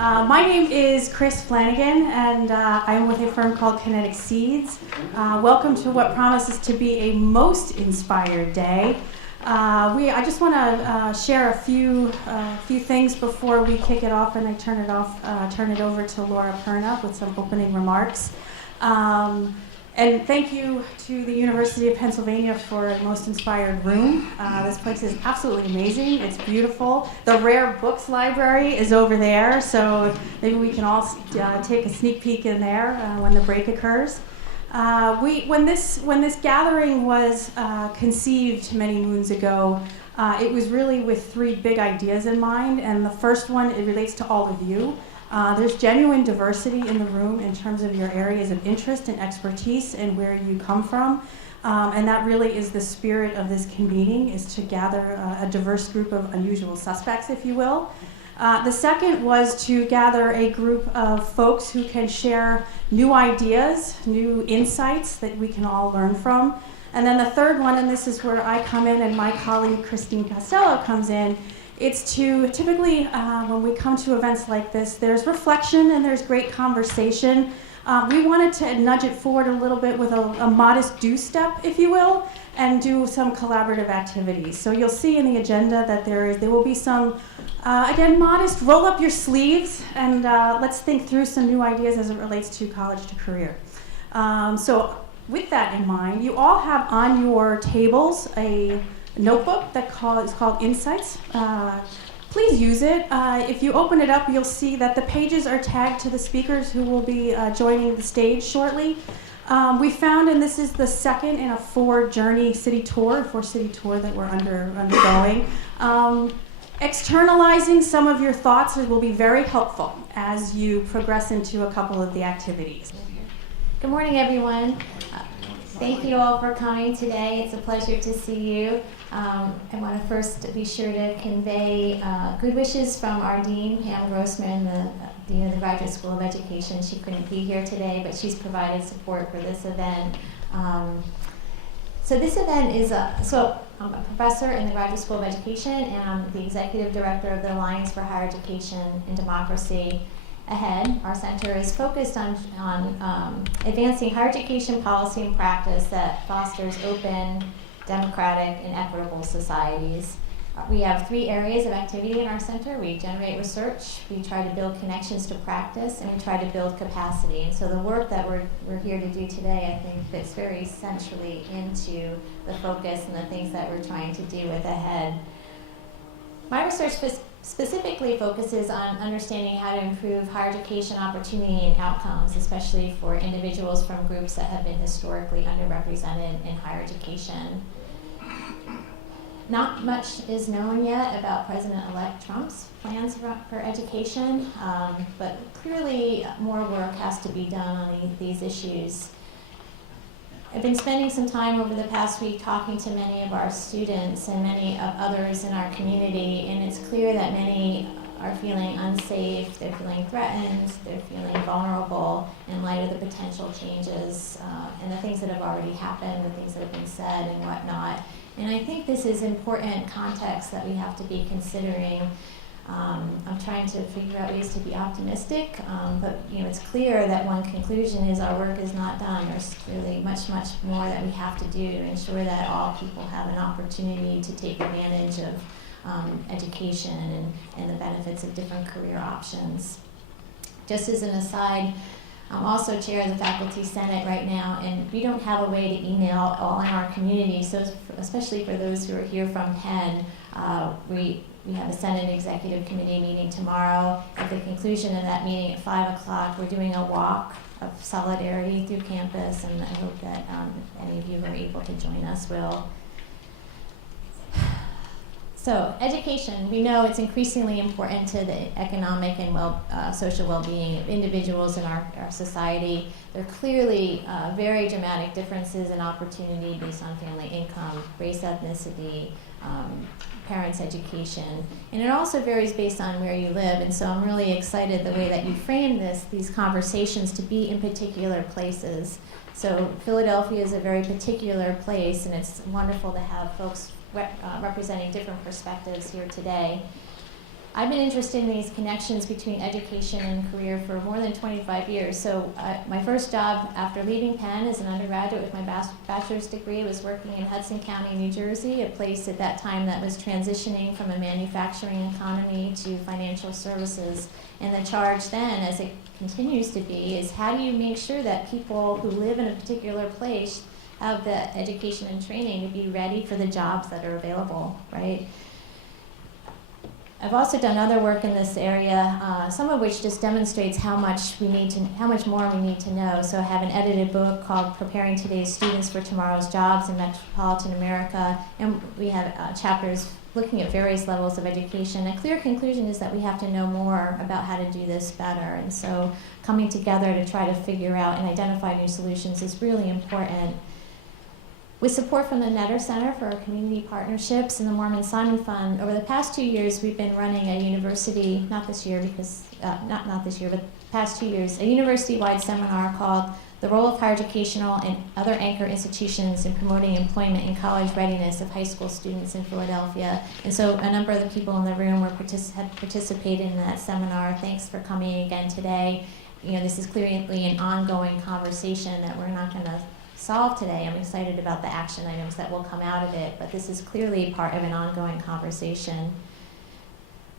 My name is Chris Flanagan, and I'm with a firm called Kinetic Seeds. Welcome to what promises to be a most inspired day. I just want to share a few things before we kick it off, and I turn it over to Laura Perna with some opening remarks. And thank you to the University of Pennsylvania for a most inspired room. This place is absolutely amazing. It's beautiful. The rare books library is over there, so maybe we can all take a sneak peek in there when the break occurs. When this gathering was conceived many moons ago, it was really with three big ideas in mind, and the first one, it relates to all of you. There's genuine diversity in the room in terms of your areas of interest and expertise and where you come from. And that really is the spirit of this convening, is to gather a diverse group of unusual suspects, if you will. The second was to gather a group of folks who can share new ideas, new insights that we can all learn from. And then the third one, and this is where I come in and my colleague Christine Costello comes in, it's to typically, when we come to events like this, there's reflection and there's great conversation. We wanted to nudge it forward a little bit with a modest do step, if you will, and do some collaborative activities. So you'll see in the agenda that there will be some, again, modest roll up your sleeves, and let's think through some new ideas as it relates to college to career. So with that in mind, you all have on your tables a notebook that is called Insights. Please use it. If you open it up, you'll see that the pages are tagged to the speakers who will be joining the stage shortly. We found, and this is the second in a four-city city tour that we're undergoing. Externalizing some of your thoughts will be very helpful as you progress into a couple of the activities. Good morning, everyone. Thank you all for coming today. It's a pleasure to see you. I want to first be sure to convey good wishes from our Dean, Pam Grossman, the Dean of the Graduate School of Education. She couldn't be here today, but she's provided support for this event. So this event is, I'm a professor in the Graduate School of Education, and I'm the Executive Director of the Alliance for Higher Education and Democracy. Ahead, our center is focused on advancing higher education policy and practice that fosters open, democratic, and equitable societies. We have three areas of activity in our center. We generate research, we try to build connections to practice, and we try to build capacity. And so the work that we're here to do today, I think, fits very centrally into the focus and the things that we're trying to do with Ahead. My research specifically focuses on understanding how to improve higher education opportunity and outcomes, especially for individuals from groups that have been historically underrepresented in higher education. Not much is known yet about President-elect Trump's plans for education, but clearly more work has to be done on these issues. I've been spending some time over the past week talking to many of our students and many of others in our community, and it's clear that many are feeling unsafe, they're feeling threatened, they're feeling vulnerable in light of the potential changes and the things that have already happened, the things that have been said and whatnot. And I think this is important context that we have to be considering. I'm trying to figure out ways to be optimistic, but it's clear that one conclusion is our work is not done. There's really much, much more that we have to do to ensure that all people have an opportunity to take advantage of education and the benefits of different career options. Just as an aside, I'm also chair of the Faculty Senate right now, and we don't have a way to email all in our community, so especially for those who are here from Penn, we have a Senate Executive Committee meeting tomorrow. At the conclusion of that meeting at 5 o'clock, we're doing a walk of solidarity through campus, and I hope that any of you who are able to join us will. So, education, we know it's increasingly important to the economic and social well-being of individuals in our society. There are clearly very dramatic differences in opportunity based on family income, race, ethnicity, parents' education, and it also varies based on where you live. And so I'm really excited the way that you frame these conversations to be in particular places. So Philadelphia is a very particular place, and it's wonderful to have folks representing different perspectives here today. I've been interested in these connections between education and career for more than 25 years. So my first job after leaving Penn as an undergraduate with my bachelor's degree was working in Hudson County, New Jersey, a place at that time that was transitioning from a manufacturing economy to financial services. And the charge then, as it continues to be, is how do you make sure that people who live in a particular place have the education and training to be ready for the jobs that are available, right? I've also done other work in this area, some of which just demonstrates how much more we need to know. So I have an edited book called Preparing Today's Students for Tomorrow's Jobs in Metropolitan America, and we have chapters looking at various levels of education. A clear conclusion is that we have to know more about how to do this better, and so coming together to try to figure out and identify new solutions is really important. With support from the Netter Center for our community partnerships and the Mormon Simon Fund, over the past 2 years, we've been running a university, not this year, but past 2 years, a university-wide seminar called The Role of Higher Educational and Other Anchor Institutions in Promoting Employment and College Readiness of High School Students in Philadelphia. And so a number of the people in the room have participated in that seminar. Thanks for coming again today. You know, this is clearly an ongoing conversation that we're not going to solve today. I'm excited about the action items that will come out of it, but this is clearly part of an ongoing conversation.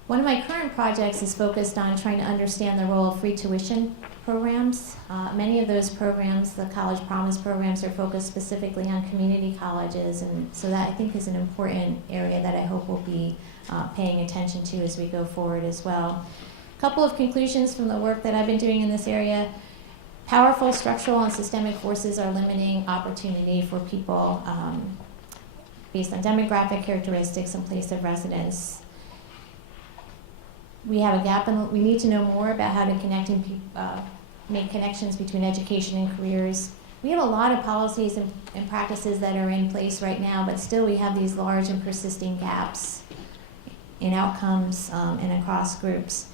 One of my current projects is focused on trying to understand the role of free tuition programs. Many of those programs, the College Promise programs, are focused specifically on community colleges, and so that I think is an important area that I hope we'll be paying attention to as we go forward as well. A couple of conclusions from the work that I've been doing in this area. Powerful structural and systemic forces are limiting opportunity for people based on demographic characteristics and place of residence. We have a gap, and we need to know more about how to make connections between education and careers. We have a lot of policies and practices that are in place right now, but still we have these large and persisting gaps in outcomes and across groups.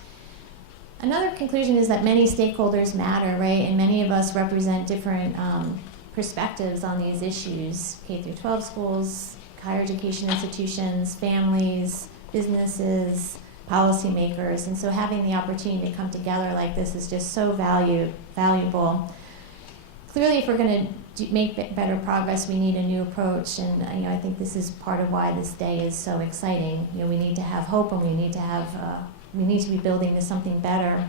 Another conclusion is that many stakeholders matter, right? And many of us represent different perspectives on these issues. K-12 schools, higher education institutions, families, businesses, policymakers. And so having the opportunity to come together like this is just so valuable. Clearly, if we're going to make better progress, we need a new approach. And I think this is part of why this day is so exciting. We need to have hope, and we need to be building to something better.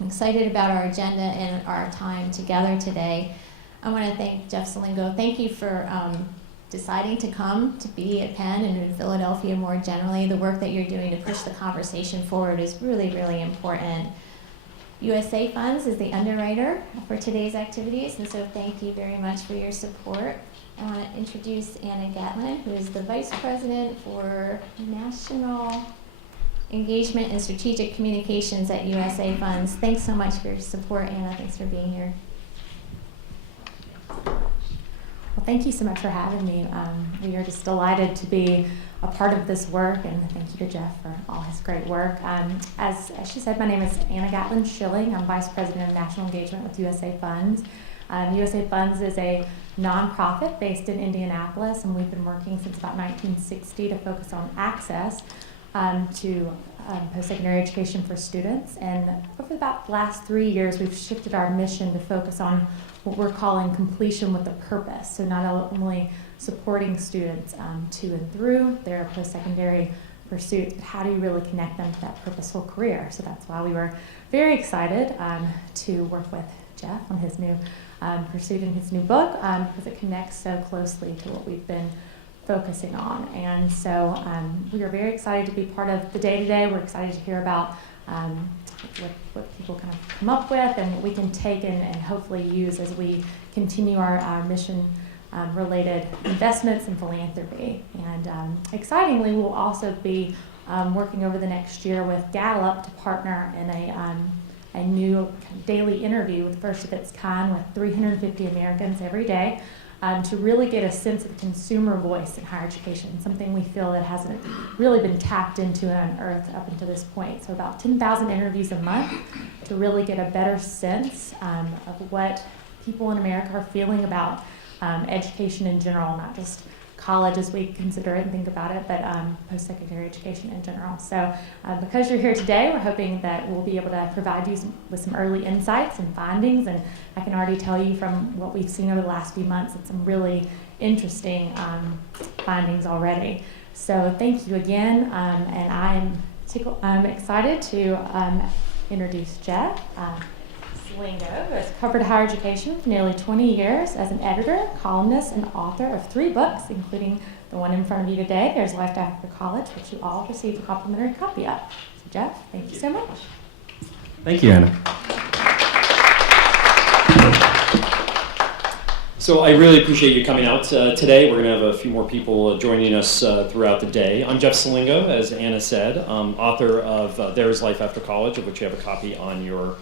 I'm excited about our agenda and our time together today. I want to thank Jeff Selingo. Thank you for deciding to come to be at Penn and in Philadelphia more generally. The work that you're doing to push the conversation forward is really, really important. USA Funds is the underwriter for today's activities, and so thank you very much for your support. I want to introduce Anna Gatlin, who is the Vice President for National Engagement and Strategic Communications at USA Funds. Thanks so much for your support, Anna. Thanks for being here. Well, thank you so much for having me. We are just delighted to be a part of this work, and thank you to Jeff for all his great work. As she said, my name is Anna Gatlin Schilling. I'm Vice President of National Engagement with USA Funds. USA Funds is a nonprofit based in Indianapolis, and we've been working since about 1960 to focus on access to post-secondary education for students. And over about the last 3 years, we've shifted our mission to focus on what we're calling completion with a purpose. So not only supporting students to and through their post-secondary pursuits, but how do you really connect them to that purposeful career? So that's why we were very excited to work with Jeff on his new pursuit in his new book, because it connects so closely to what we've been focusing on. And so we are very excited to be part of the day today. We're excited to hear about what people kind of come up with and what we can take and hopefully use as we continue our mission related investments in philanthropy. And excitingly, we'll also be working over the next year with Gallup to partner in a new daily interview with first of its kind with 350 Americans every day, to really get a sense of consumer voice in higher education, something we feel that hasn't really been tapped into and unearthed up until this point. So about 10,000 interviews a month to really get a better sense of what people in America are feeling about education in general, not just college as we consider it and think about it, but post-secondary education in general. So because you're here today, we're hoping that we'll be able to provide you with some early insights and findings, and I can already tell you from what we've seen over the last few months, it's some really interesting findings already. So thank you again, and I'm excited to introduce Jeff Selingo, who has covered higher education for nearly 20 years as an editor, columnist, and author of 3 books, including the one in front of you today, There's Life After College, which you all received a complimentary copy of. So Jeff, thank you so much. Thank you, Anna. So I really appreciate you coming out today. We're going to have a few more people joining us throughout the day. I'm Jeff Selingo, as Anna said, author of There's Life After College, of which you have a copy on your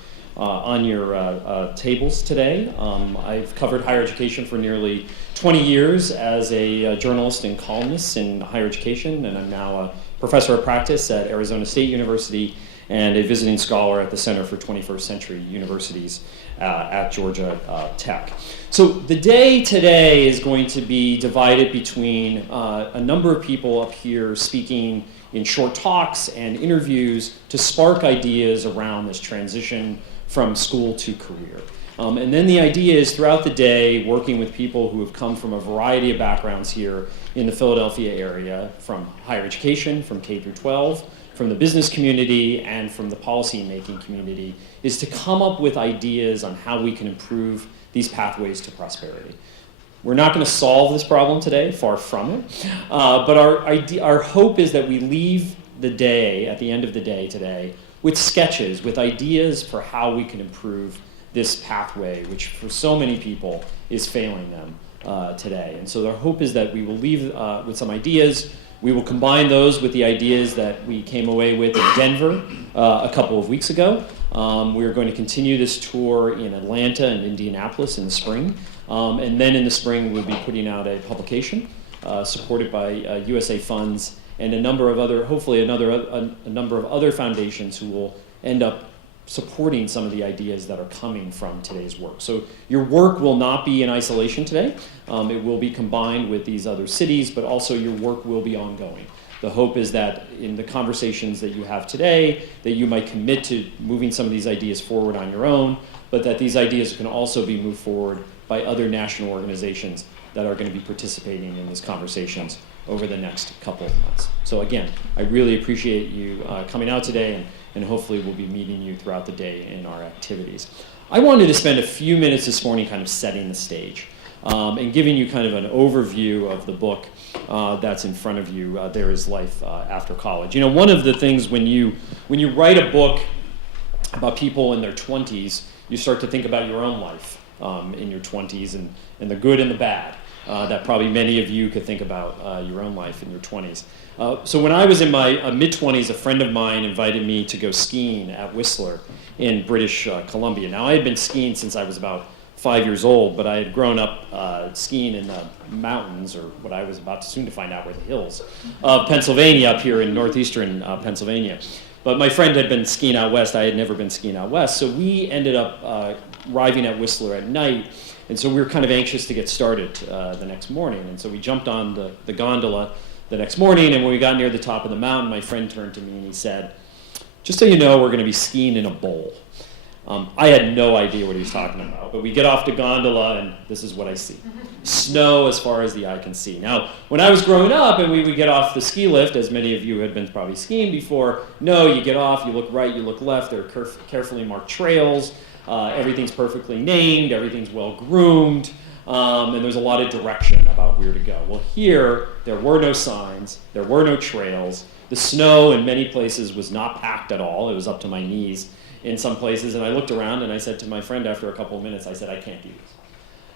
tables today. I've covered higher education for nearly 20 years as a journalist and columnist in higher education, and I'm now a professor of practice at Arizona State University and a visiting scholar at the Center for 21st Century Universities at Georgia Tech. So the day today is going to be divided between a number of people up here speaking in short talks and interviews to spark ideas around this transition from school to career. And then the idea is throughout the day, working with people who have come from a variety of backgrounds here in the Philadelphia area, from higher education, from K through 12, from the business community, and from the policy-making community, is to come up with ideas on how we can improve these pathways to prosperity. We're not going to solve this problem today, far from it, but our hope is that we leave the day, at the end of the day today, with sketches, with ideas for how we can improve this pathway, which for so many people is failing them today. And so our hope is that we will leave with some ideas. We will combine those with the ideas that we came away with in Denver a couple of weeks ago. We're going to continue this tour in Atlanta and Indianapolis in the spring. And then in the spring, we'll be putting out a publication supported by USA funds and a number of other, hopefully a number of other foundations who will end up supporting some of the ideas that are coming from today's work. So your work will not be in isolation today. It will be combined with these other cities, but also your work will be ongoing. The hope is that in the conversations that you have today, that you might commit to moving some of these ideas forward on your own, but that these ideas can also be moved forward by other national organizations that are going to be participating in these conversations over the next couple of months. So again, I really appreciate you coming out today, and hopefully we'll be meeting you throughout the day in our activities. I wanted to spend a few minutes this morning kind of setting the stage and giving you kind of an overview of the book that's in front of you, There Is Life After College. You know, one of the things when you write a book about people in their 20s, you start to think about your own life in your 20s and the good and the bad. That probably many of you could think about your own life in your 20s. So when I was in my mid-20s, a friend of mine invited me to go skiing at Whistler in British Columbia. Now, I had been skiing since I was about 5 years old, but I had grown up skiing in the mountains, or what I was about to soon to find out were the hills of Pennsylvania, up here in northeastern Pennsylvania. But my friend had been skiing out west. I had never been skiing out west. So we ended up arriving at Whistler at night. And so we were kind of anxious to get started the next morning. And so we jumped on the gondola the next morning. And when we got near the top of the mountain, my friend turned to me and he said, "Just so you know, we're going to be skiing in a bowl." I had no idea what he was talking about. But we get off the gondola, and this is what I see. Snow as far as the eye can see. Now, when I was growing up and we would get off the ski lift, as many of you had been probably skiing before, no, you get off, you look right, you look left. There are carefully marked trails. Everything's perfectly named, everything's well groomed, and there's a lot of direction about where to go. Well, here, there were no signs, there were no trails. The snow in many places was not packed at all. It was up to my knees in some places, and I looked around and I said to my friend after a couple of minutes, I said, "I can't do this."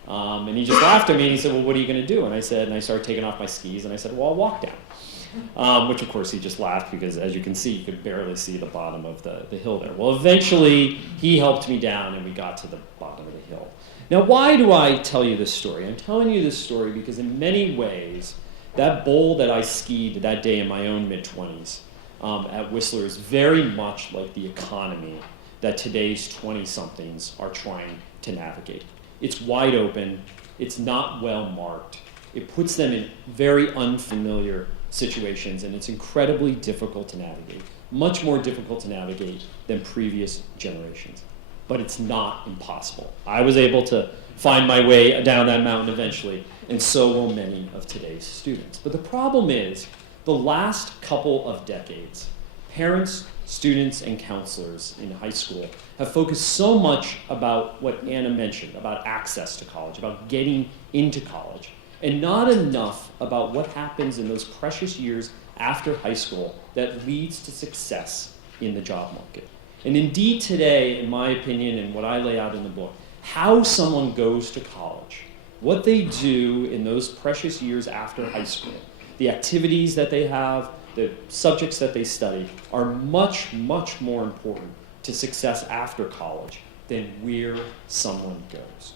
And he just laughed at me and he said, "Well, what are you going to do?" And I started taking off my skis, and I said, "Well, I'll walk down." Which of course he just laughed because, as you can see, you could barely see the bottom of the hill there. Well, eventually he helped me down and we got to the bottom of the hill. Now, why do I tell you this story? I'm telling you this story because in many ways, that bowl that I skied that day in my own mid-20s at Whistler is very much like the economy that today's 20-somethings are trying to navigate. It's wide open, it's not well marked, it puts them in very unfamiliar situations, and it's incredibly difficult to navigate, much more difficult to navigate than previous generations. But it's not impossible. I was able to find my way down that mountain eventually, and so will many of today's students. But the problem is, the last couple of decades, parents, students, and counselors in high school have focused so much about what Anna mentioned, about access to college, about getting into college, and not enough about what happens in those precious years after high school that leads to success in the job market. And indeed today, in my opinion, and what I lay out in the book, how someone goes to college, what they do in those precious years after high school, the activities that they have, the subjects that they study, are much, much more important to success after college than where someone goes.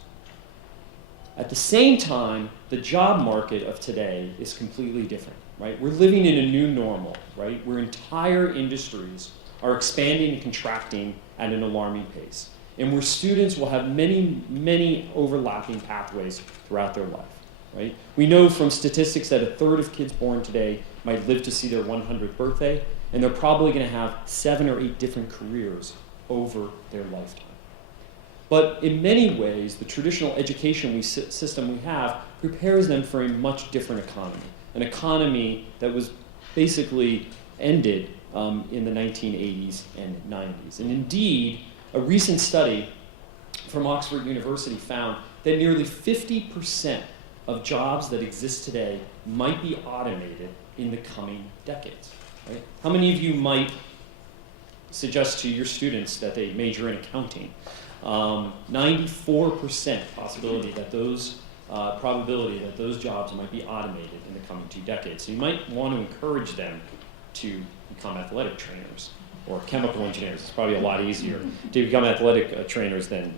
At the same time, the job market of today is completely different, right? We're living in a new normal, right? Where entire industries are expanding and contracting at an alarming pace, and where students will have many, many overlapping pathways throughout their life, right? We know from statistics that a third of kids born today might live to see their 100th birthday, and they're probably going to have 7 or 8 different careers over their lifetime. But in many ways, the traditional education system we have prepares them for a much different economy, an economy that was basically ended in the 1980s and 90s. And indeed, a recent study from Oxford University found that nearly 50% of jobs that exist today might be automated in the coming decades. Right? How many of you might suggest to your students that they major in accounting? 94% possibility that those probability that those jobs might be automated in the coming 2 decades. So you might want to encourage them to become athletic trainers or chemical engineers. It's probably a lot easier to become athletic trainers than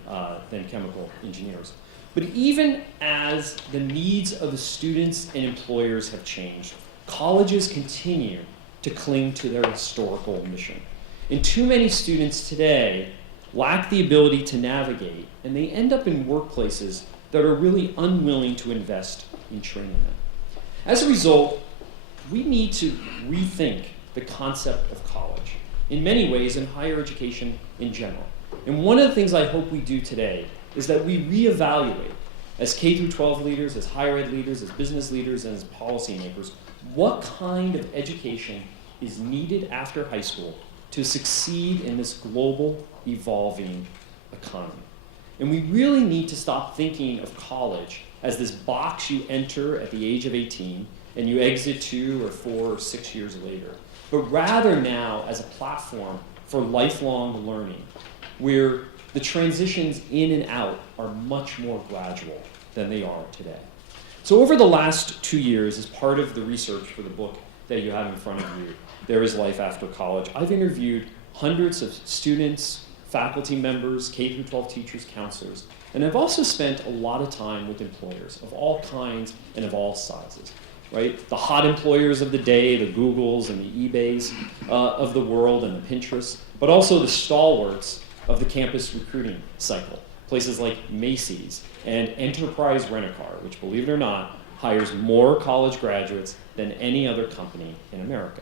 chemical engineers. But even as the needs of the students and employers have changed, colleges continue to cling to their historical mission. And too many students today lack the ability to navigate, and they end up in workplaces that are really unwilling to invest in training them. As a result, we need to rethink the concept of college, in many ways, in higher education in general. And one of the things I hope we do today is that we reevaluate, as K-12 leaders, as higher ed leaders, as business leaders, and as policymakers, what kind of education is needed after high school to succeed in this global, evolving economy. And we really need to stop thinking of college as this box you enter at the age of 18 and you exit 2 or 4 or 6 years later, but rather now as a platform for lifelong learning, where the transitions in and out are much more gradual than they are today. So over the last 2 years, as part of the research for the book that you have in front of you, There is Life After College, I've interviewed hundreds of students, faculty members, K-12 teachers, counselors, and I've also spent a lot of time with employers of all kinds and of all sizes, right? The hot employers of the day, the Googles and the eBays of the world and the Pinterests, but also the stalwarts of the campus recruiting cycle, places like Macy's and Enterprise Rent-A-Car, which, believe it or not, hires more college graduates than any other company in America.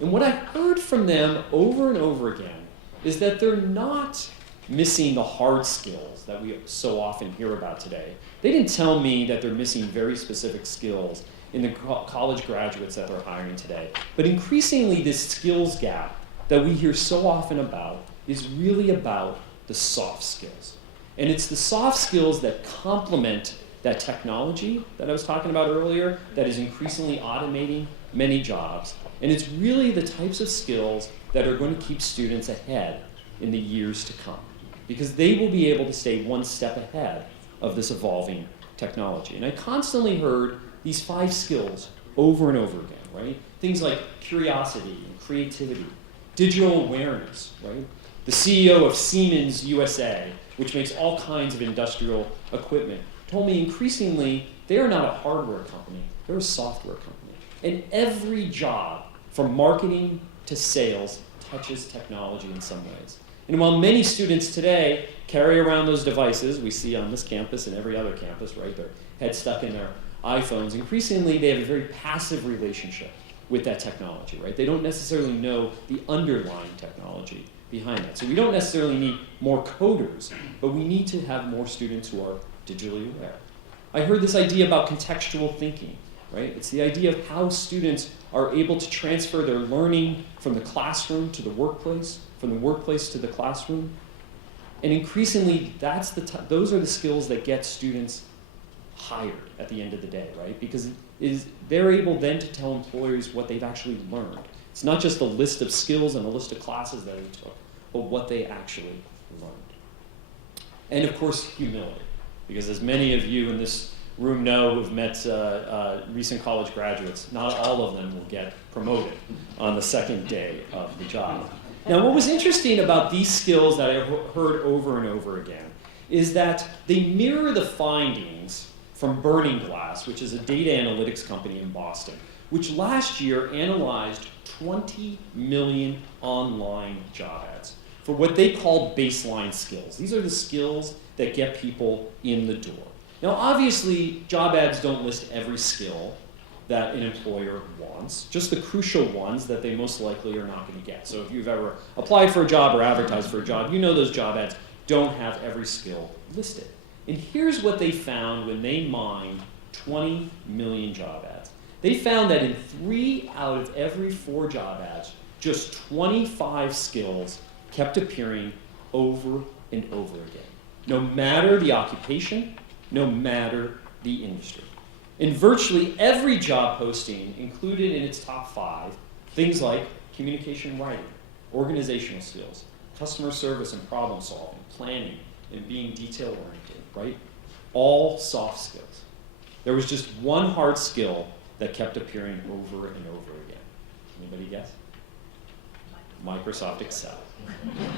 And what I heard from them over and over again is that they're not missing the hard skills that we so often hear about today. They didn't tell me that they're missing very specific skills in the college graduates that they're hiring today. But increasingly, this skills gap that we hear so often about is really about the soft skills. And it's the soft skills that complement that technology that I was talking about earlier that is increasingly automating many jobs. And it's really the types of skills that are going to keep students ahead in the years to come, because they will be able to stay one step ahead of this evolving technology. And I constantly heard these 5 skills over and over again, right? Things like curiosity and creativity, digital awareness, right? The CEO of Siemens USA, which makes all kinds of industrial equipment, told me increasingly they are not a hardware company, they're a software company. And every job, from marketing to sales, touches technology in some ways. And while many students today carry around those devices we see on this campus and every other campus, right, their head stuck in their iPhones, increasingly they have a very passive relationship with that technology, right? They don't necessarily know the underlying technology behind that. So we don't necessarily need more coders, but we need to have more students who are digitally aware. I heard this idea about contextual thinking, right? It's the idea of how students are able to transfer their learning from the classroom to the workplace, from the workplace to the classroom. And increasingly, those are the skills that get students hired at the end of the day, right? Because they're able then to tell employers what they've actually learned. It's not just a list of skills and a list of classes that they took, but what they actually learned. And of course, humility. Because as many of you in this room know who've met recent college graduates, not all of them will get promoted on the second day of the job. Now, what was interesting about these skills that I heard over and over again is that they mirror the findings from Burning Glass, which is a data analytics company in Boston, which last year analyzed 20 million online job ads for what they called baseline skills. These are the skills that get people in the door. Now, obviously, job ads don't list every skill that an employer wants, just the crucial ones that they most likely are not going to get. So if you've ever applied for a job or advertised for a job, you know those job ads don't have every skill listed. And here's what they found when they mined 20 million job ads. They found that in 3 out of every 4 job ads, just 25 skills kept appearing over and over again, no matter the occupation, no matter the industry. In virtually every job posting included in its top 5 things like communication writing, organizational skills, customer service and problem solving, planning, and being detail-oriented, right? All soft skills. There was just one hard skill that kept appearing over and over again. Anybody guess? Microsoft Excel.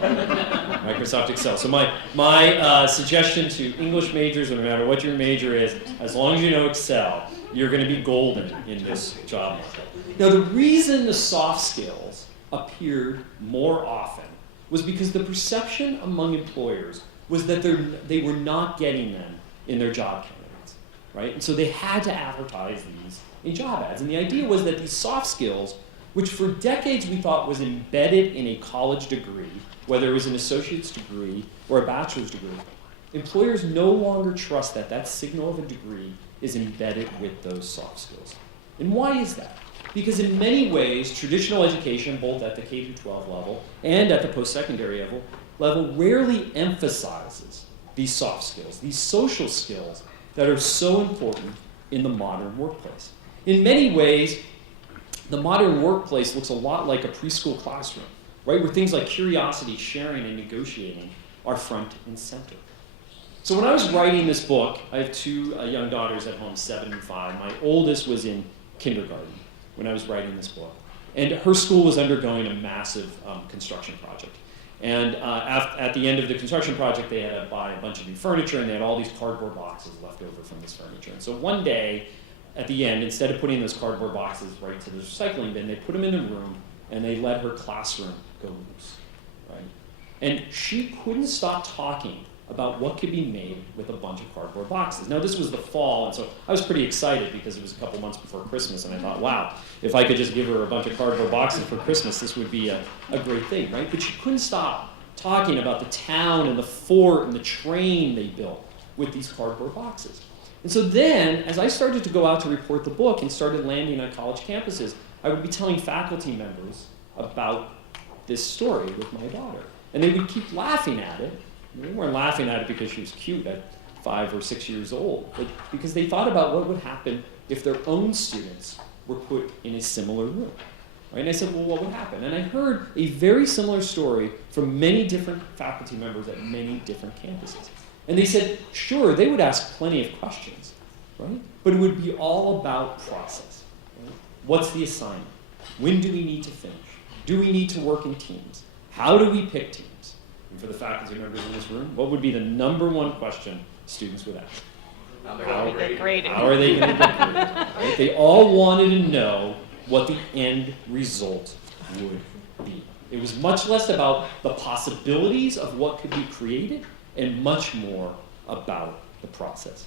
Microsoft Excel. So my suggestion to English majors, no matter what your major is, as long as you know Excel, you're going to be golden in this job market. Now, the reason the soft skills appeared more often was because the perception among employers was that they were not getting them in their job candidates, right? And so they had to advertise these in job ads. And the idea was that these soft skills, which for decades we thought was embedded in a college degree, whether it was an associate's degree or a bachelor's degree, employers no longer trust that that signal of a degree is embedded with those soft skills. And why is that? Because in many ways, traditional education, both at the K-12 level and at the post-secondary level, rarely emphasizes these soft skills, these social skills that are so important in the modern workplace. In many ways, the modern workplace looks a lot like a preschool classroom, right? Where things like curiosity, sharing, and negotiating are front and center. So when I was writing this book, I have 2 young daughters at home, 7 and 5. My oldest was in kindergarten when I was writing this book. And her school was undergoing a massive construction project. And at the end of the construction project, they had to buy a bunch of new furniture, and they had all these cardboard boxes left over from this furniture. And so one day, at the end, instead of putting those cardboard boxes right to the recycling bin, they put them in a room, and they let her classroom go loose, right? And she couldn't stop talking about what could be made with a bunch of cardboard boxes. Now, this was the fall, and so I was pretty excited because it was a couple months before Christmas, and I thought, wow, if I could just give her a bunch of cardboard boxes for Christmas, this would be a great thing, right? But she couldn't stop talking about the town and the fort and the train they built with these cardboard boxes. And so then, as I started to go out to report the book and started landing on college campuses, I would be telling faculty members about this story with my daughter. And they would keep laughing at it. They weren't laughing at it because she was cute at 5 or 6 years old, but because they thought about what would happen if their own students were put in a similar room. Right? And I said, well, what would happen? And I heard a very similar story from many different faculty members at many different campuses. And they said, sure, they would ask plenty of questions, right? But it would be all about process. Right? What's the assignment? When do we need to finish? Do we need to work in teams? How do we pick teams? And for the faculty members in this room, what would be the number one question students would ask? How are they going to get graded? Right? They all wanted to know what the end result would be. It was much less about the possibilities of what could be created and much more about the process.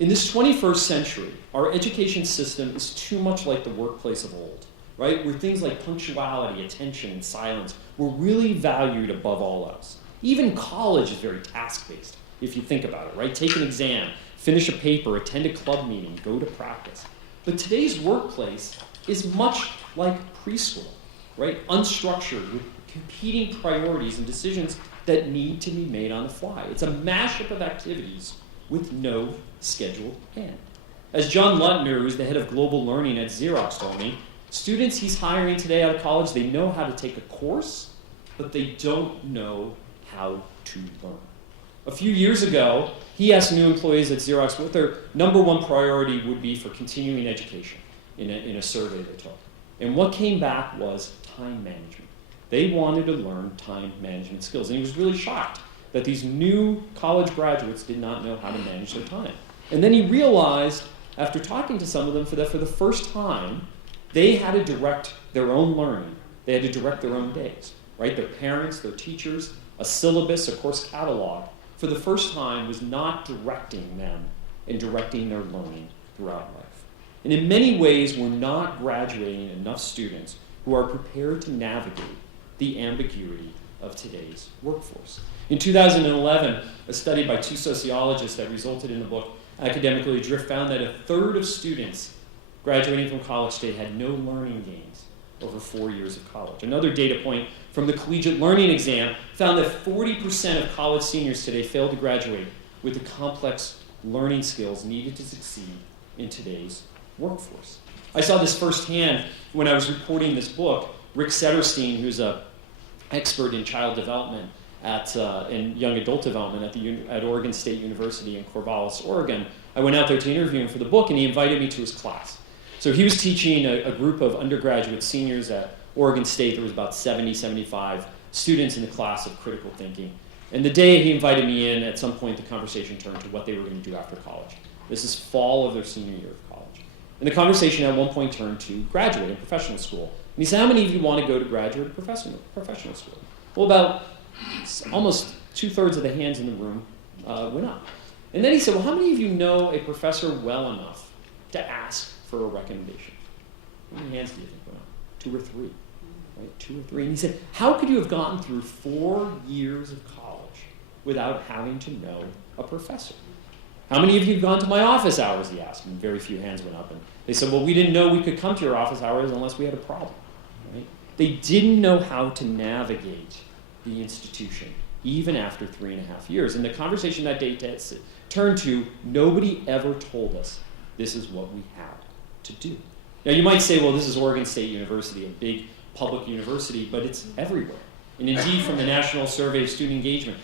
In this 21st century, our education system is too much like the workplace of old, right? Where things like punctuality, attention, and silence were really valued above all else. Even college is very task-based, if you think about it, right? Take an exam, finish a paper, attend a club meeting, go to practice. But today's workplace is much like preschool, right? Unstructured, with competing priorities and decisions that need to be made on the fly. It's a mashup of activities with no scheduled end. As John Lutner, who's the head of global learning at Xerox, told me, students he's hiring today out of college, they know how to take a course, but they don't know how to learn. A few years ago, he asked new employees at Xerox what their number one priority would be for continuing education in a survey they took. And what came back was time management. They wanted to learn time management skills. And he was really shocked that these new college graduates did not know how to manage their time. And then he realized, after talking to some of them, that for the first time, they had to direct their own learning. They had to direct their own days, right? Their parents, their teachers, a syllabus, a course catalog, for the first time was not directing them and directing their learning throughout life. And in many ways, we're not graduating enough students who are prepared to navigate the ambiguity of today's workforce. In 2011, a study by two sociologists that resulted in the book Academically Adrift found that a third of students graduating from college today had no learning gains over 4 years of college. Another data point from the Collegiate Learning Exam found that 40% of college seniors today failed to graduate with the complex learning skills needed to succeed in today's workforce. I saw this firsthand when I was reporting this book. Rick Setterstein, who's an expert in child development in young adult development at Oregon State University in Corvallis, Oregon, I went out there to interview him for the book, and he invited me to his class. So he was teaching a group of undergraduate seniors at Oregon State. There was about 70, 75 students in the class of critical thinking. And the day he invited me in, at some point the conversation turned to what they were going to do after college. This is fall of their senior year of college. And the conversation at one point turned to graduate and professional school. And he said, how many of you want to go to graduate or professional school? Well, about almost 2/3 of the hands in the room went up. And then he said, well, how many of you know a professor well enough to ask for a recommendation? How many hands do you think went up? 2 or 3, right? 2 or 3. And he said, how could you have gotten through 4 years of college without having to know a professor? How many of you have gone to my office hours, he asked, and very few hands went up. And they said, well, we didn't know we could come to your office hours unless we had a problem, right? They didn't know how to navigate the institution, even after 3.5 years. And the conversation that day turned to, nobody ever told us this is what we had to do. Now you might say, well, this is Oregon State University, a big public university, but it's everywhere. And indeed, from the National Survey of Student Engagement,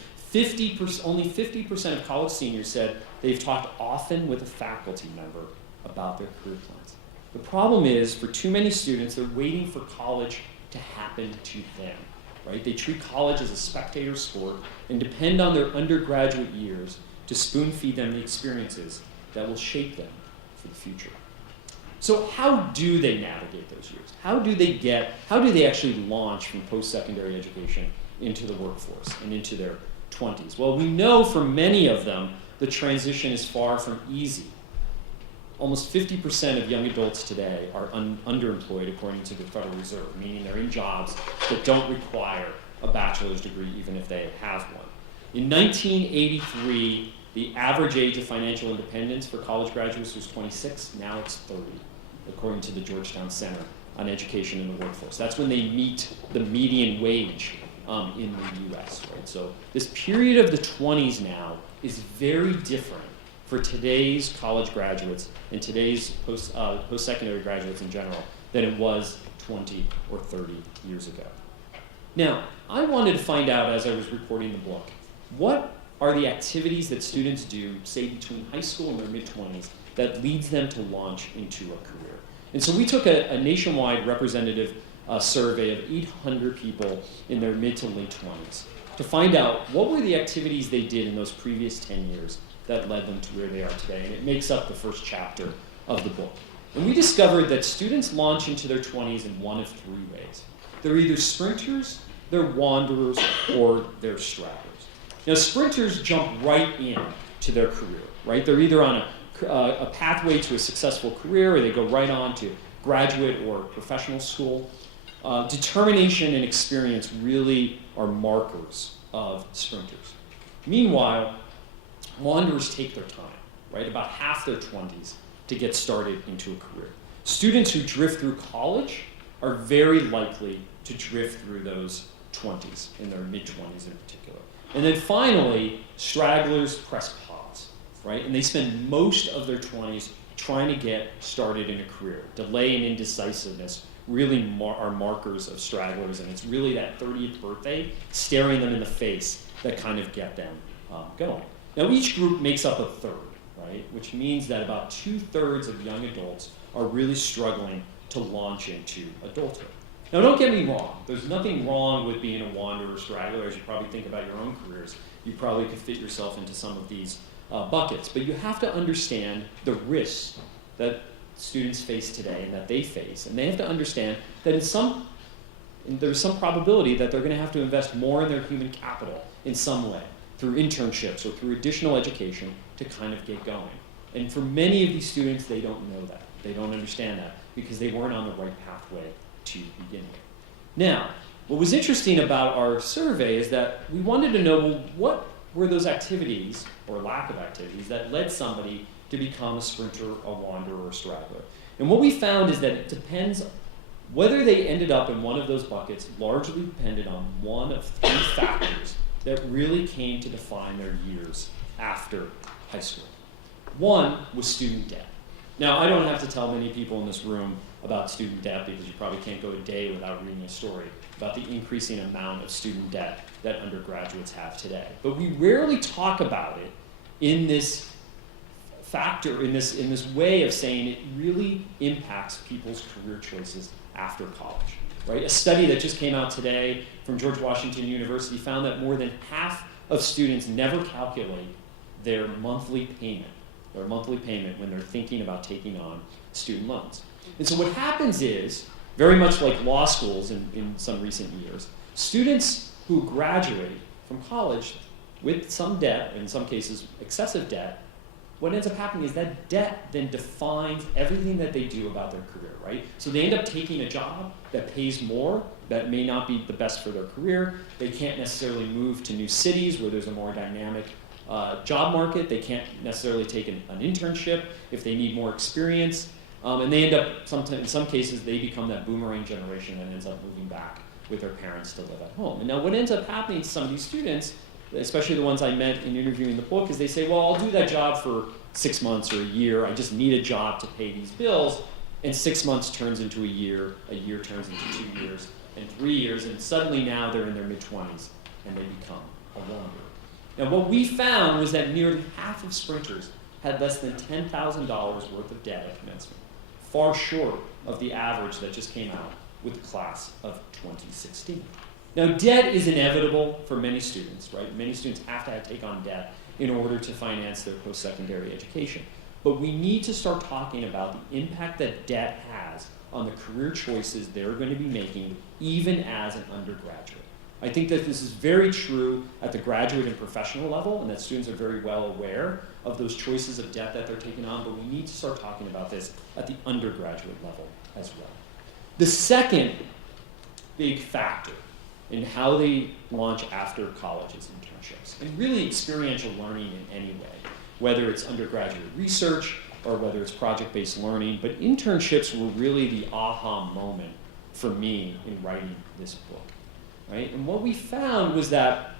only 50% of college seniors said they've talked often with a faculty member about their career plans. The problem is, for too many students, they're waiting for college to happen to them, right? They treat college as a spectator sport and depend on their undergraduate years to spoon-feed them the experiences that will shape them for the future. So how do they navigate those years? How do they actually launch from post-secondary education into the workforce and into their 20s? Well, we know for many of them, the transition is far from easy. Almost 50% of young adults today are underemployed, according to the Federal Reserve, meaning they're in jobs that don't require a bachelor's degree, even if they have one. In 1983, the average age of financial independence for college graduates was 26. Now it's 30, according to the Georgetown Center on Education in the Workforce. That's when they meet the median wage in the U.S. Right? So this period of the 20s now is very different for today's college graduates and today's post-secondary graduates in general than it was 20 or 30 years ago. Now, I wanted to find out, as I was reporting the book, what are the activities that students do, say between high school and their mid-20s, that leads them to launch into a career. And so we took a nationwide representative survey of 800 people in their mid to late 20s to find out what were the activities they did in those previous 10 years that led them to where they are today. And it makes up the first chapter of the book. And we discovered that students launch into their 20s in one of 3 ways. They're either sprinters, they're wanderers, or they're stragglers. Now, sprinters jump right in to their career, right? They're either on a a pathway to a successful career, or they go right on to graduate or professional school. Determination and experience really are markers of sprinters. Meanwhile, wanderers take their time, right? About half their 20s to get started into a career. Students who drift through college are very likely to drift through those 20s, in their mid-20s in particular. And then finally, stragglers press pause, right? And they spend most of their 20s trying to get started in a career. Delay and indecisiveness really are markers of stragglers, and it's really that 30th birthday staring them in the face that kind of get them going. Now, each group makes up a third, right? Which means that about 2/3 of young adults are really struggling to launch into adulthood. Now, don't get me wrong. There's nothing wrong with being a wanderer or straggler. As you probably think about your own careers, you probably could fit yourself into some of these buckets. But you have to understand the risks that students face today and that they face. And they have to understand that there's some probability that they're going to have to invest more in their human capital in some way, through internships or through additional education, to kind of get going. And for many of these students, they don't know that. They don't understand that because they weren't on the right pathway to begin with. Now, what was interesting about our survey is that we wanted to know, well, what were those activities, or lack of activities, that led somebody to become a sprinter, a wanderer, or a straggler. And what we found is that it depends, whether they ended up in one of those buckets largely depended on one of three factors that really came to define their years after high school. One was student debt. Now, I don't have to tell many people in this room about student debt, because you probably can't go a day without reading a story about the increasing amount of student debt that undergraduates have today. But we rarely talk about it in this factor, in this way of saying it really impacts people's career choices after college, right? A study that just came out today from George Washington University found that more than half of students never calculate their monthly payment when they're thinking about taking on student loans. And so what happens is, very much like law schools in some recent years, students who graduate from college with some debt, in some cases excessive debt, what ends up happening is that debt then defines everything that they do about their career, right? So they end up taking a job that pays more, that may not be the best for their career. They can't necessarily move to new cities where there's a more dynamic job market. They can't necessarily take an internship if they need more experience. And they end up, in some cases, they become that boomerang generation that ends up moving back with their parents to live at home. And now what ends up happening to some of these students, especially the ones I met in interviewing the book, is they say, well, I'll do that job for 6 months or a year. I just need a job to pay these bills. And 6 months turns into a year turns into 2 years, and 3 years, and suddenly now they're in their mid-20s, and they become a wanderer. Now, what we found was that nearly half of sprinters had less than $10,000 worth of debt at commencement, far short of the average that just came out with the class of 2016. Now, debt is inevitable for many students, right? Many students have to take on debt in order to finance their post-secondary education. But we need to start talking about the impact that debt has on the career choices they're going to be making, even as an undergraduate. I think that this is very true at the graduate and professional level, and that students are very well aware of those choices of debt that they're taking on, but we need to start talking about this at the undergraduate level as well. The second big factor in how they launch after college is internships, and really experiential learning in any way, whether it's undergraduate research or whether it's project-based learning. But internships were really the aha moment for me in writing this book, right? And what we found was that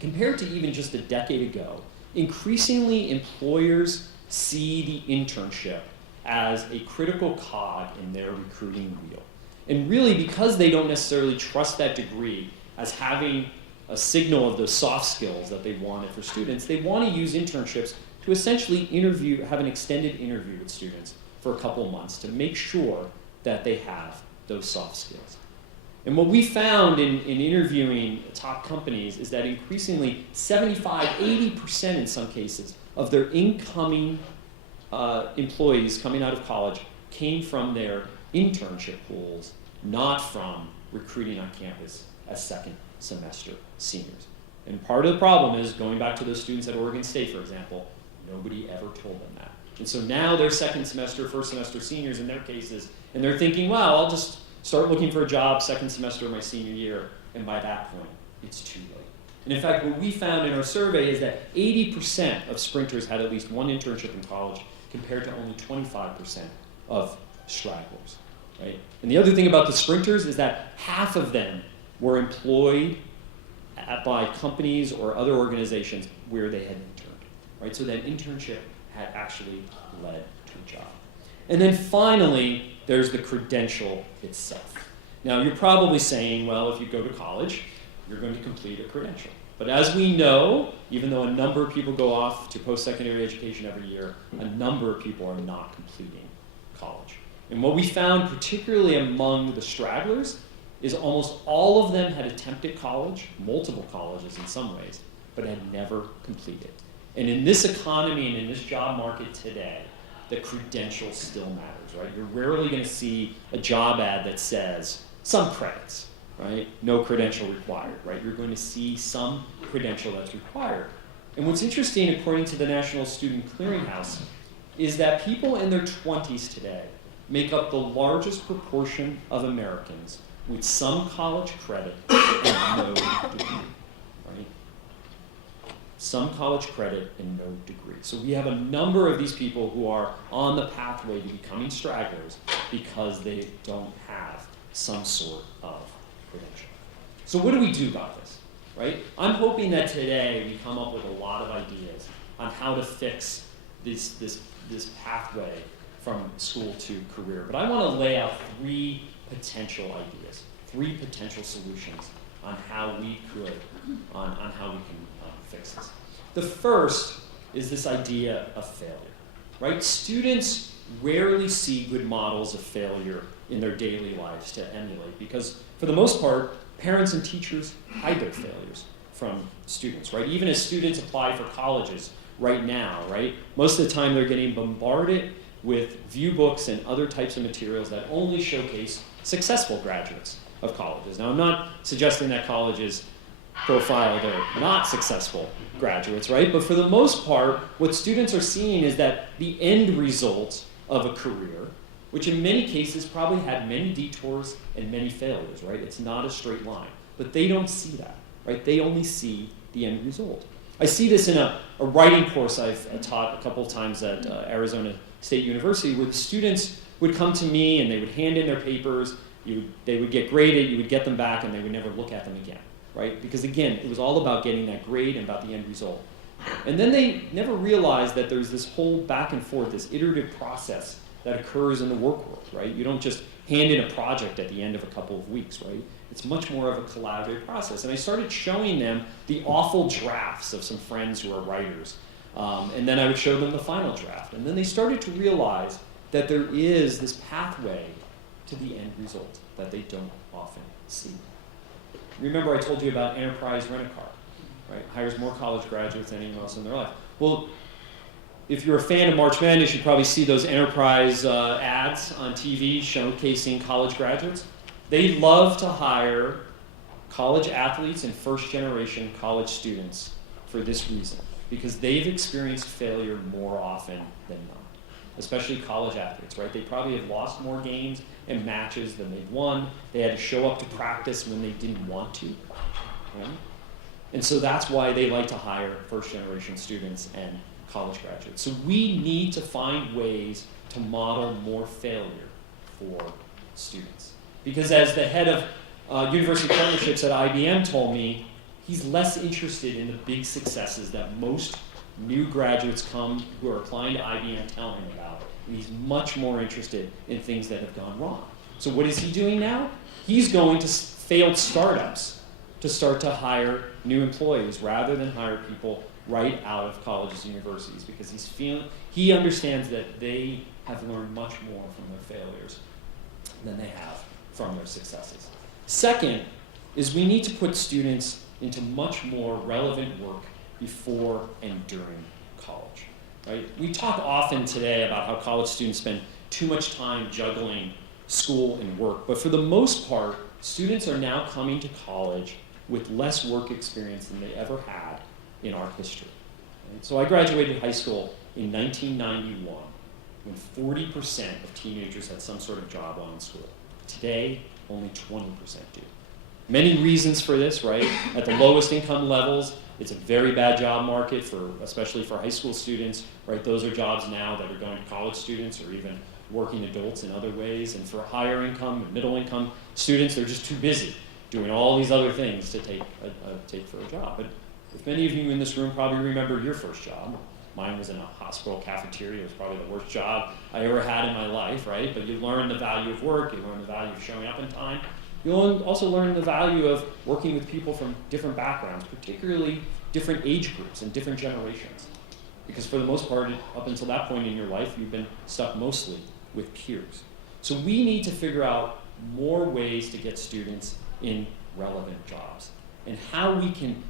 compared to even just a decade ago, increasingly employers see the internship as a critical cog in their recruiting wheel. And really, because they don't necessarily trust that degree as having a signal of those soft skills that they wanted for students, they want to use internships to essentially have an extended interview with students for a couple of months to make sure that they have those soft skills. And what we found in interviewing top companies is that increasingly 75, 80% in some cases of their incoming employees coming out of college came from their internship pools, not from recruiting on campus as second semester seniors. And part of the problem is, going back to those students at Oregon State, for example, nobody ever told them that. And so now they're second semester, first semester seniors in their cases, and they're thinking, well, I'll just start looking for a job second semester of my senior year, and by that point, it's too late. And in fact, what we found in our survey is that 80% of sprinters had at least one internship in college, compared to only 25% of stragglers, right? And the other thing about the sprinters is that half of them were employed by companies or other organizations where they had interned, right? So that internship had actually led to a job. And then finally, there's the credential itself. Now, you're probably saying, well, if you go to college, you're going to complete a credential. But as we know, even though a number of people go off to post-secondary education every year, a number of people are not completing college. And what we found, particularly among the stragglers, is almost all of them had attempted college, multiple colleges in some ways, but had never completed. And in this economy and in this job market today, the credential still matters, right? You're rarely going to see a job ad that says some credits, right? No credential required, right? You're going to see some credential that's required. And what's interesting, according to the National Student Clearinghouse, is that people in their 20s today make up the largest proportion of Americans with some college credit and no degree, right? Some college credit and no degree. So we have a number of these people who are on the pathway to becoming stragglers because they don't have some sort of credential. So what do we do about this, right? I'm hoping that today we come up with a lot of ideas on how to fix this pathway from school to career. But I want to lay out three potential ideas, three potential solutions on how we could, on how we can fix this. The first is this idea of failure, right? Students rarely see good models of failure in their daily lives to emulate because, for the most part, parents and teachers hide their failures from students, right? Even as students apply for colleges right now, right? Most of the time they're getting bombarded with view books and other types of materials that only showcase successful graduates of colleges. Now, I'm not suggesting that colleges profile their not successful graduates, right? But for the most part, what students are seeing is that the end result of a career, which in many cases probably had many detours and many failures, right? It's not a straight line. But they don't see that, right? They only see the end result. I see this in a writing course I've taught a couple of times at Arizona State University, where the students would come to me and they would hand in their papers, they would get graded, you would get them back, and they would never look at them again, right? Because again, it was all about getting that grade and about the end result. And then they never realized that there's this whole back and forth, this iterative process that occurs in the work world, right? You don't just hand in a project at the end of a couple of weeks, right? It's much more of a collaborative process. And I started showing them the awful drafts of some friends who are writers. And then I would show them the final draft. And then they started to realize that there is this pathway to the end result that they don't often see. Remember I told you about Enterprise Rent-A-Car, right? Hires more college graduates than anyone else in their life. Well, if you're a fan of March Madness, you probably see those Enterprise ads on TV showcasing college graduates. They love to hire college athletes and first-generation college students for this reason, because they've experienced failure more often than not, especially college athletes, right? They probably have lost more games and matches than they've won. They had to show up to practice when they didn't want to, right? And so that's why they like to hire first-generation students and college graduates. So we need to find ways to model more failure for students. Because as the head of university partnerships at IBM told me, he's less interested in the big successes that most new graduates who are applying to IBM tell him about. And he's much more interested in things that have gone wrong. So what is he doing now? He's going to failed startups to start to hire new employees rather than hire people right out of colleges and universities, because he understands that they have learned much more from their failures than they have from their successes. Second is we need to put students into much more relevant work before and during college, right? We talk often today about how college students spend too much time juggling school and work, but for the most part, students are now coming to college with less work experience than they ever had in our history. Right? So I graduated high school in 1991, when 40% of teenagers had some sort of job while in school. Today, only 20% do. Many reasons for this, right? At the lowest income levels, it's a very bad job market, especially for high school students, right? Those are jobs now that are going to college students or even working adults in other ways. And for higher income and middle income students, they're just too busy doing all these other things to take for a job. But if many of you in this room probably remember your first job, mine was in a hospital cafeteria. It was probably the worst job I ever had in my life, right? But you learn the value of work, you learn the value of showing up in time. You'll also learn the value of working with people from different backgrounds, particularly different age groups and different generations. Because for the most part, up until that point in your life, you've been stuck mostly with peers. So we need to figure out more ways to get students in relevant jobs, and how we can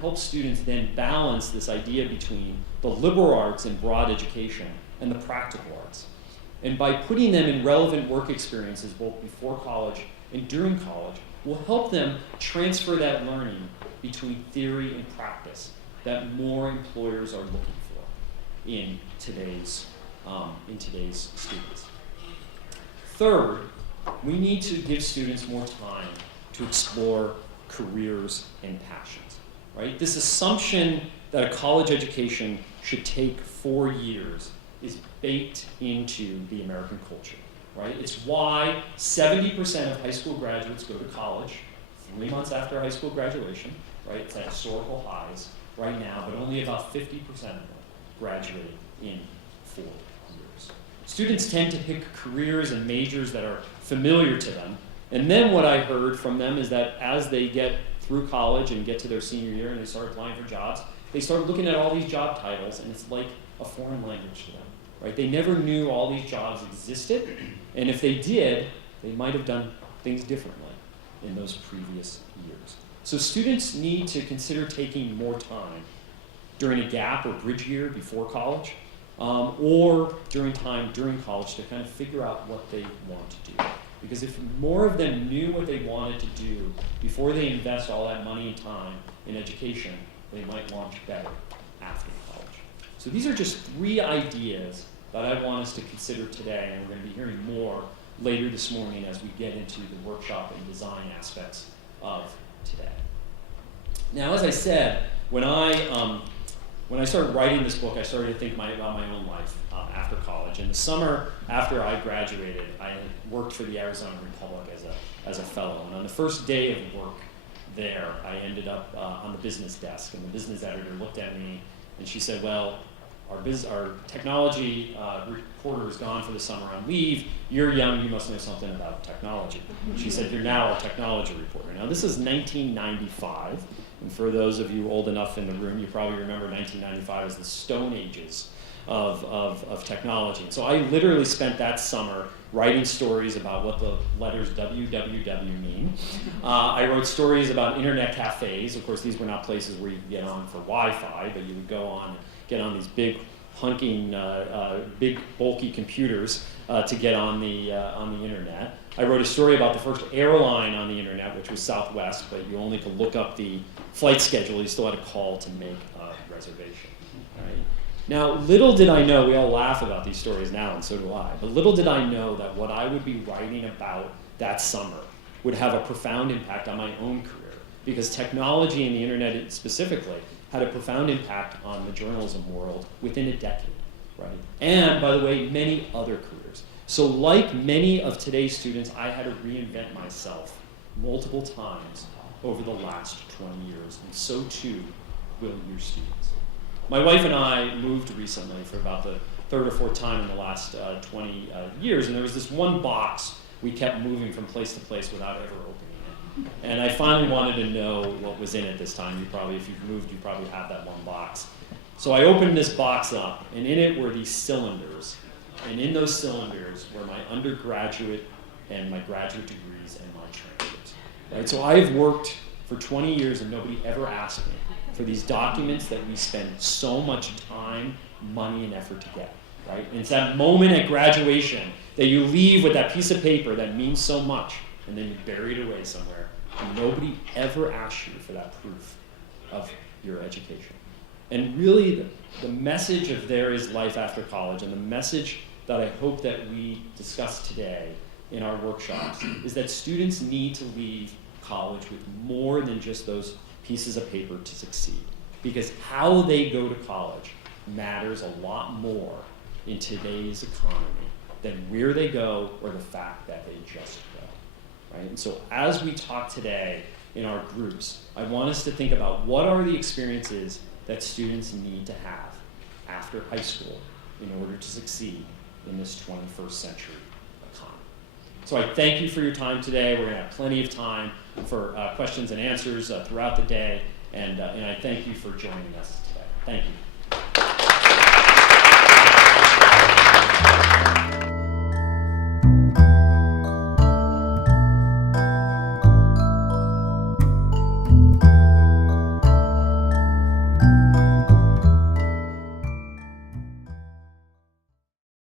help students then balance this idea between the liberal arts and broad education and the practical arts. And by putting them in relevant work experiences both before college and during college, will help them transfer that learning between theory and practice that more employers are looking for in today's students. Third, we need to give students more time to explore careers and passions, right? This assumption that a college education should take 4 years is baked into the American culture, right? It's why 70% of high school graduates go to college 3 months after high school graduation, right? It's at historical highs right now, but only about 50% of them graduate in 4 years. Students tend to pick careers and majors that are familiar to them, and then what I heard from them is that as they get through college and get to their senior year and they start applying for jobs, they start looking at all these job titles, and it's like a foreign language to them, right? They never knew all these jobs existed, and if they did, they might have done things differently in those previous years. So students need to consider taking more time during a gap or bridge year before college, or during college to kind of figure out what they want to do. Because if more of them knew what they wanted to do before they invest all that money and time in education, they might launch better after college. So these are just 3 ideas that I want us to consider today, and we're going to be hearing more later this morning as we get into the workshop and design aspects of today. Now, as I said, when I started writing this book, I started to think about my own life after college. In the summer after I graduated, I had worked for the Arizona Republic as a fellow. And on the first day of work there, I ended up on the business desk, and the business editor looked at me and she said, "Well, our technology reporter is gone for the summer on leave. You're young, you must know something about technology." She said, "You're now a technology reporter." Now, this is 1995, and for those of you old enough in the room, you probably remember 1995 as the Stone Ages of technology. So I literally spent that summer writing stories about what the letters www mean. I wrote stories about internet cafes. Of course, these were not places where you could get on for Wi-Fi, but you would go on and get on these big hunking, big bulky computers to get on the internet. I wrote a story about the first airline on the internet, which was Southwest, but you only could look up the flight schedule. You still had to call to make a reservation. Right? Now, little did I know, we all laugh about these stories now, and so do I, but little did I know that what I would be writing about that summer would have a profound impact on my own career, because technology and the internet specifically had a profound impact on the journalism world within a decade, right? And, by the way, many other careers. So like many of today's students, I had to reinvent myself multiple times over the last 20 years, and so too will your students. My wife and I moved recently for about the 3rd or 4th time in the last 20 years, and there was this one box we kept moving from place to place without ever opening it. And I finally wanted to know what was in it this time. If you've moved, you probably have that one box. So I opened this box up, and in it were these cylinders. And in those cylinders were my undergraduate and my graduate degrees and my transcripts. Right? So I've worked for 20 years, and nobody ever asked me for these documents that we spend so much time, money, and effort to get, right? And it's that moment at graduation that you leave with that piece of paper that means so much, and then you bury it away somewhere, and nobody ever asks you for that proof of your education. And really, the message of there is life after college, and the message that I hope that we discuss today in our workshops is that students need to leave college with more than just those pieces of paper to succeed. Because how they go to college matters a lot more in today's economy than where they go or the fact that they just go. Right? And so as we talk today in our groups, I want us to think about what are the experiences that students need to have after high school in order to succeed in this 21st century economy. So I thank you for your time today. We're going to have plenty of time for questions and answers throughout the day, and I thank you for joining us today. Thank you.